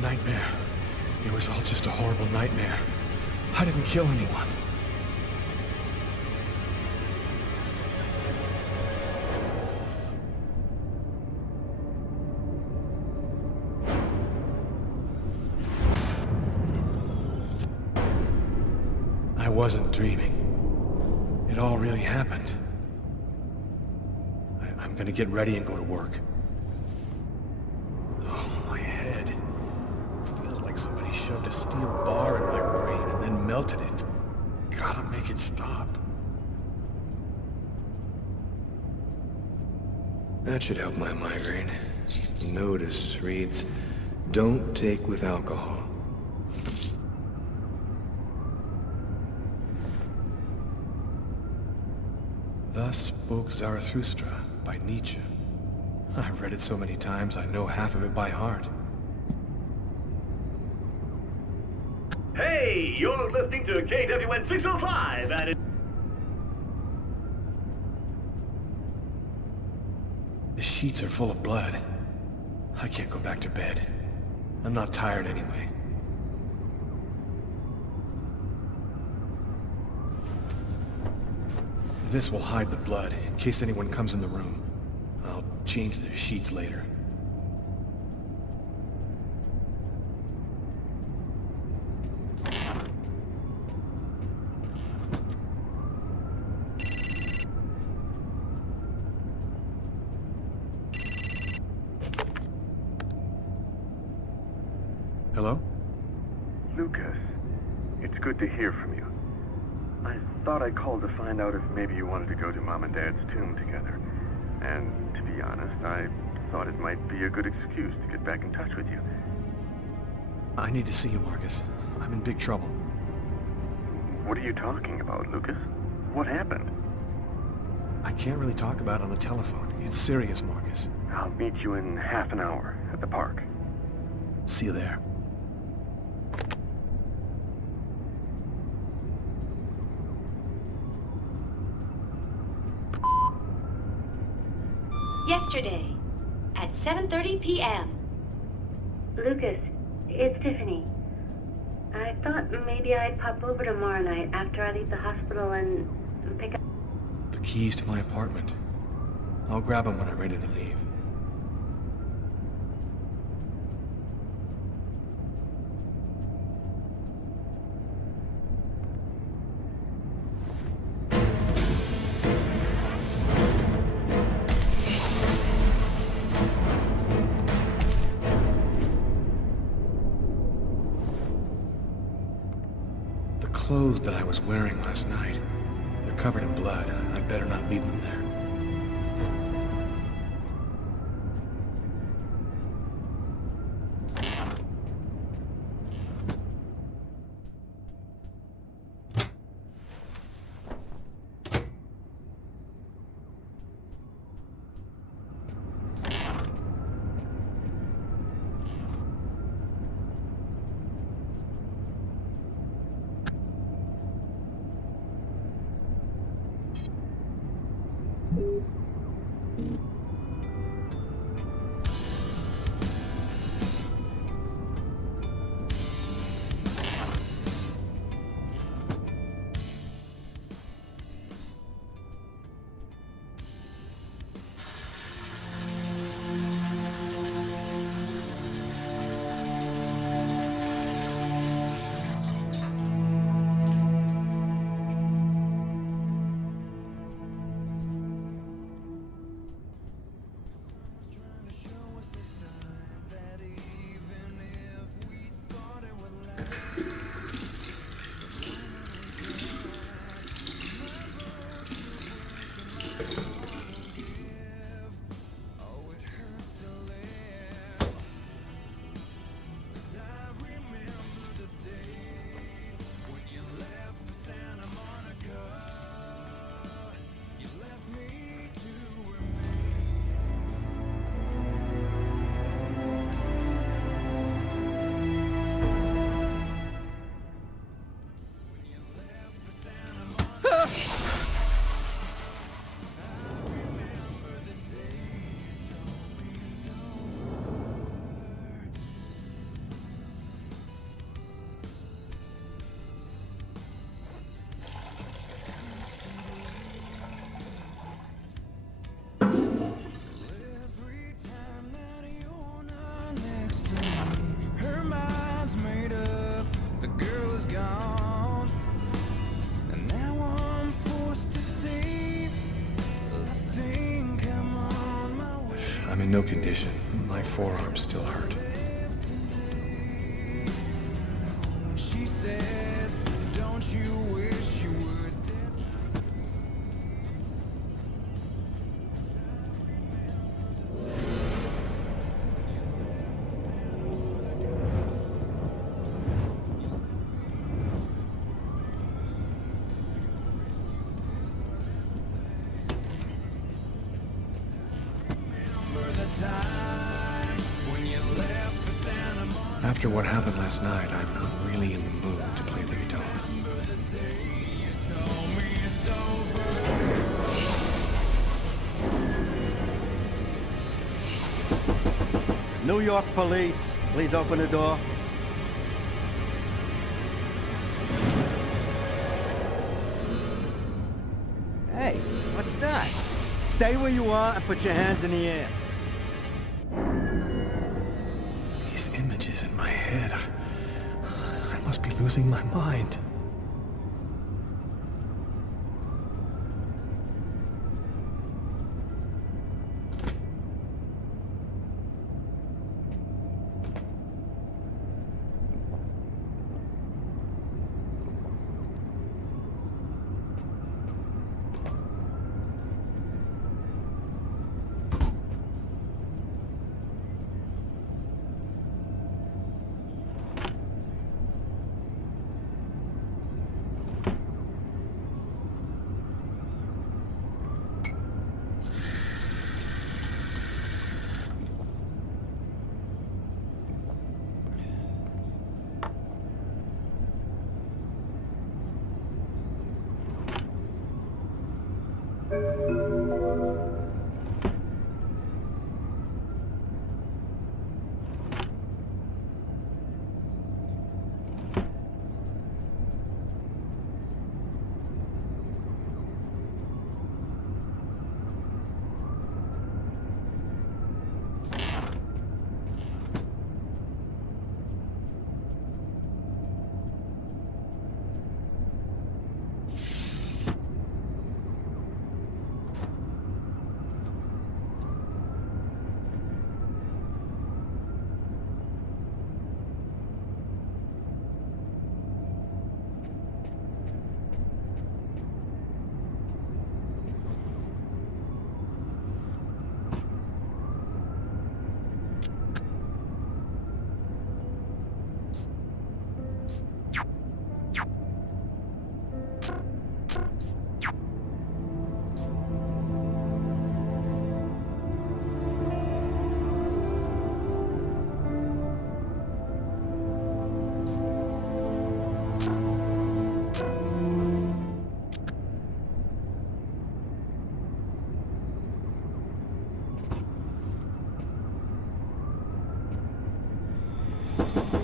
nightmare. It was all just a horrible nightmare. I didn't kill anyone. I wasn't dreaming. It all really happened. I'm gonna get ready and go to work. Oh, my head. Feels like somebody shoved a steel bar in my brain and then melted it. Gotta make it stop. That should help my migraine. Notice reads, "Don't take with alcohol." Thus spoke Zarathustra by Nietzsche. I've read it so many times I know half of it by heart. Hey, you're listening to KWN 605 and The sheets are full of blood. I can't go back to bed. I'm not tired anyway. This will hide the blood, in case anyone comes in the room. I'll change the sheets later. Hello? Lucas, it's good to hear from you. I thought I called to find out if maybe you wanted to go to Mom and Dad's tomb together. And to be honest, I thought it might be a good excuse to get back in touch with you. I need to see you, Marcus. I'm in big trouble. What are you talking about, Lucas? What happened? I can't really talk about it on the telephone. It's serious, Marcus. I'll meet you in half an hour at the park. See you there. Yesterday, at 7:30 p.m. Lucas, it's Tiffany. I thought maybe I'd pop over tomorrow night after I leave the hospital and pick up... The keys to my apartment. I'll grab them when I'm ready to leave. The clothes that I was wearing last night. They're covered in blood. I'd better not leave them there. no condition. My forearms still hurt. She says, don't you wish you were dead? Remember the time when you left for Santa Monica? After what happened last night, I'm not really in the mood to play the guitar. Told me it's over. New York police, please open the door. Hey, what's that? Stay where you are and put your hands in the air. These images in my head. I must be losing my mind.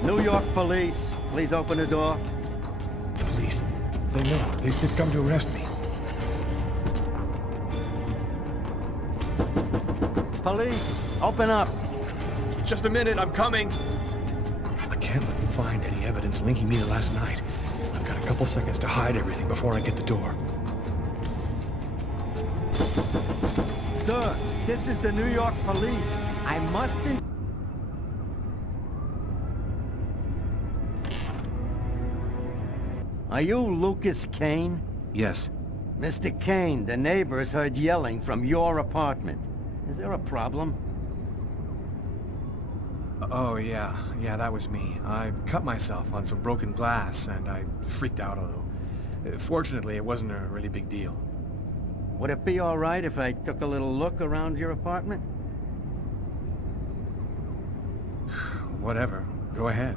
New York police, please open the door. The police. They know. They've come to arrest me. Police, open up. Just a minute, I'm coming. I can't let them find any evidence linking me to last night. I've got a couple seconds to hide everything before I get the door. Sir, this is the New York police. I must... Are you Lucas Kane? Yes. Mr. Kane, the neighbors heard yelling from your apartment. Is there a problem? Oh, yeah. Yeah, that was me. I cut myself on some broken glass, and I freaked out a little. Fortunately, it wasn't a really big deal. Would it be all right if I took a little look around your apartment? Whatever. Go ahead.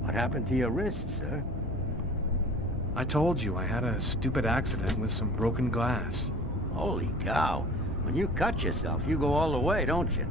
What happened to your wrist, sir? I told you I had a stupid accident with some broken glass. Holy cow. When you cut yourself, you go all the way, don't you?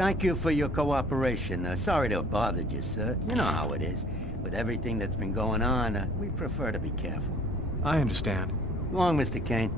Thank you for your cooperation. Sorry to have bothered you, sir. You know how it is. With everything that's been going on, we prefer to be careful. I understand. Go on, Mr. Kane.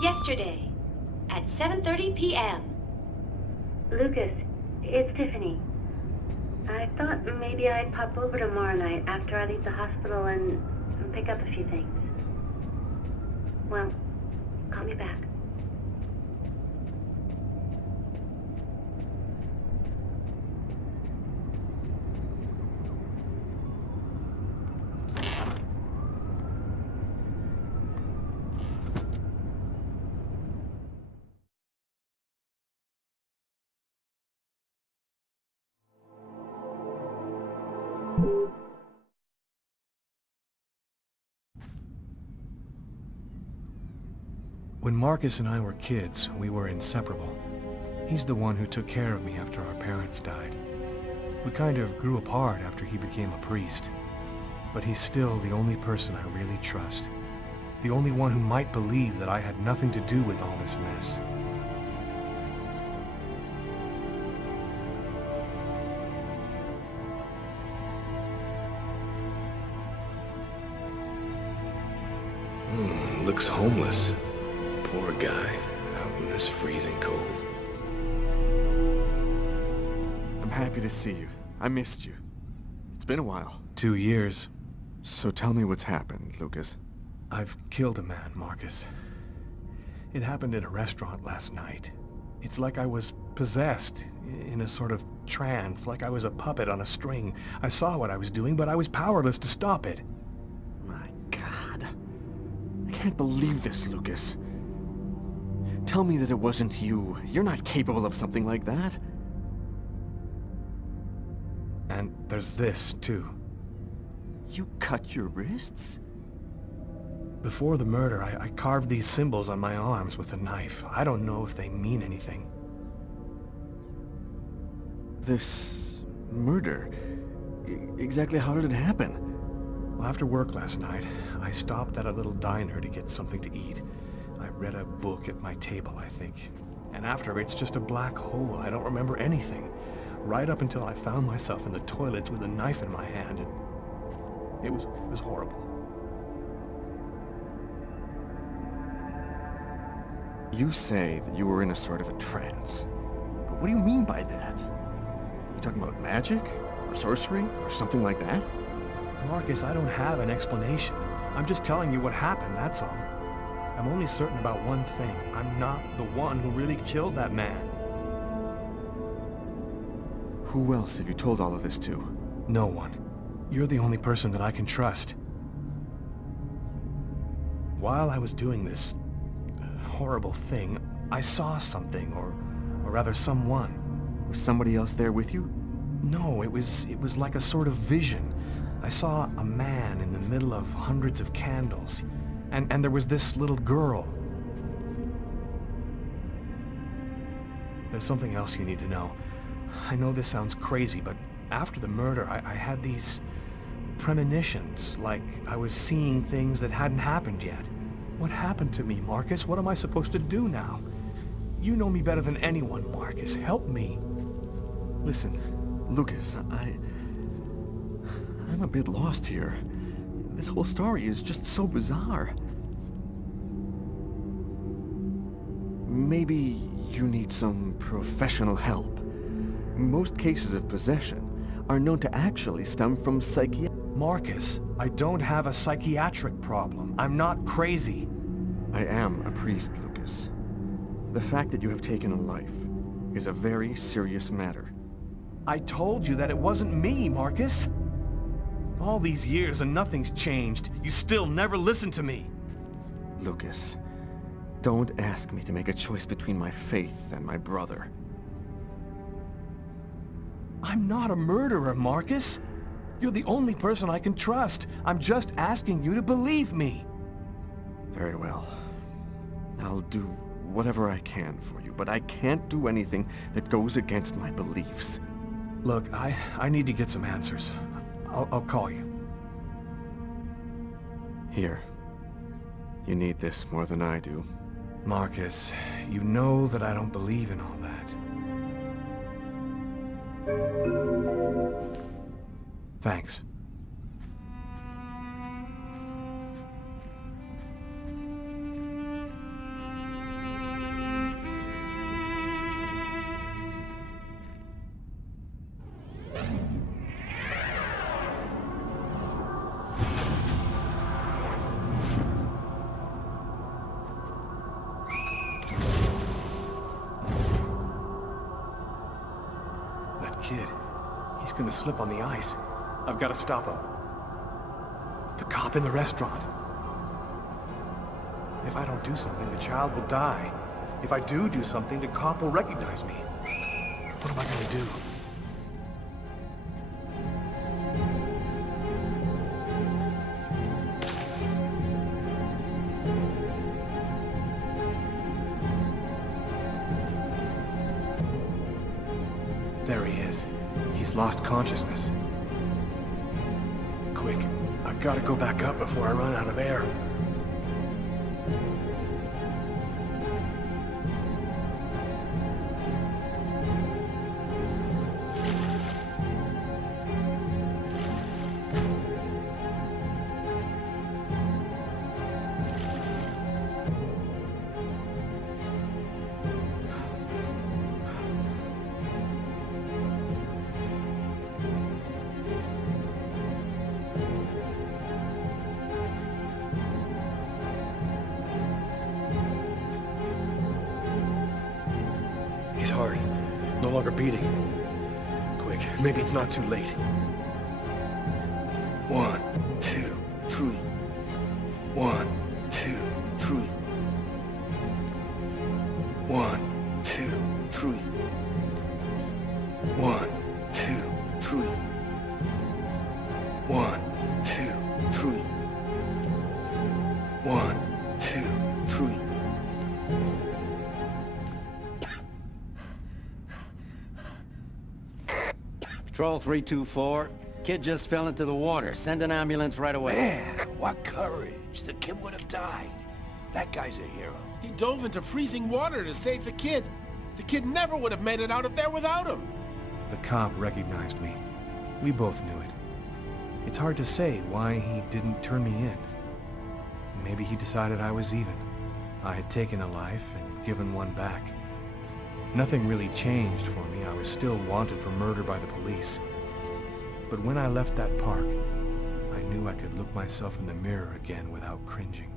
Yesterday, at 7:30 p.m. Lucas, it's Tiffany. I thought maybe I'd pop over tomorrow night after I leave the hospital and pick up a few things. Well, call me back. When Marcus and I were kids, we were inseparable. He's the one who took care of me after our parents died. We kind of grew apart after he became a priest. But he's still the only person I really trust. The only one who might believe that I had nothing to do with all this mess. Looks homeless. Poor guy, out in this freezing cold. I'm happy to see you. I missed you. It's been a while. 2 years. So tell me what's happened, Lucas. I've killed a man, Marcus. It happened in a restaurant last night. It's like I was possessed, in a sort of trance, like I was a puppet on a string. I saw what I was doing, but I was powerless to stop it. My God. I can't believe this, Lucas. Tell me that it wasn't you. You're not capable of something like that. And there's this, too. You cut your wrists? Before the murder, I carved these symbols on my arms with a knife. I don't know if they mean anything. This murder? Exactly how did it happen? Well, after work last night, I stopped at a little diner to get something to eat. I read a book at my table, I think. And after, it's just a black hole. I don't remember anything. Right up until I found myself in the toilets with a knife in my hand. It was horrible. You say that you were in a sort of a trance. But what do you mean by that? You talking about magic? Or sorcery? Or something like that? Marcus, I don't have an explanation. I'm just telling you what happened, that's all. I'm only certain about one thing. I'm not the one who really killed that man. Who else have you told all of this to? No one. You're the only person that I can trust. While I was doing this horrible thing, I saw something, or rather someone. Was somebody else there with you? No, it was like a sort of vision. I saw a man in the middle of hundreds of candles, and there was this little girl. There's something else you need to know. I know this sounds crazy, but after the murder, I had these premonitions, like I was seeing things that hadn't happened yet. What happened to me, Marcus? What am I supposed to do now? You know me better than anyone, Marcus. Help me. Listen, Lucas, I'm a bit lost here. This whole story is just so bizarre. Maybe you need some professional help. Most cases of possession are known to actually stem from Marcus, I don't have a psychiatric problem. I'm not crazy. I am a priest, Lucas. The fact that you have taken a life is a very serious matter. I told you that it wasn't me, Marcus. All these years and nothing's changed. You still never listen to me. Lucas, don't ask me to make a choice between my faith and my brother. I'm not a murderer, Marcus. You're the only person I can trust. I'm just asking you to believe me. Very well. I'll do whatever I can for you, but I can't do anything that goes against my beliefs. Look, I need to get some answers. I'll call you. Here. You need this more than I do. Marcus, you know that I don't believe in all that. Thanks. That kid, he's gonna slip on the ice. I've got to stop him. The cop in the restaurant. If I don't do something, the child will die. If I do something, the cop will recognize me. What am I gonna do? There he is. He's lost consciousness. Quick, I've got to go back up before I run out of air. He's hard. No longer beating. Quick, maybe it's not too late. 1, 2, 3. 1, 2, 3. 1, 2, 3. 1, 2, 3. 1, 2, 3. 1, 2, 3. Patrol 324. Kid just fell into the water. Send an ambulance right away. Man, what courage. The kid would have died. That guy's a hero. He dove into freezing water to save the kid. The kid never would have made it out of there without him. The cop recognized me. We both knew it. It's hard to say why he didn't turn me in. Maybe he decided I was even. I had taken a life and given one back. Nothing really changed for me. I was still wanted for murder by the police. But when I left that park, I knew I could look myself in the mirror again without cringing.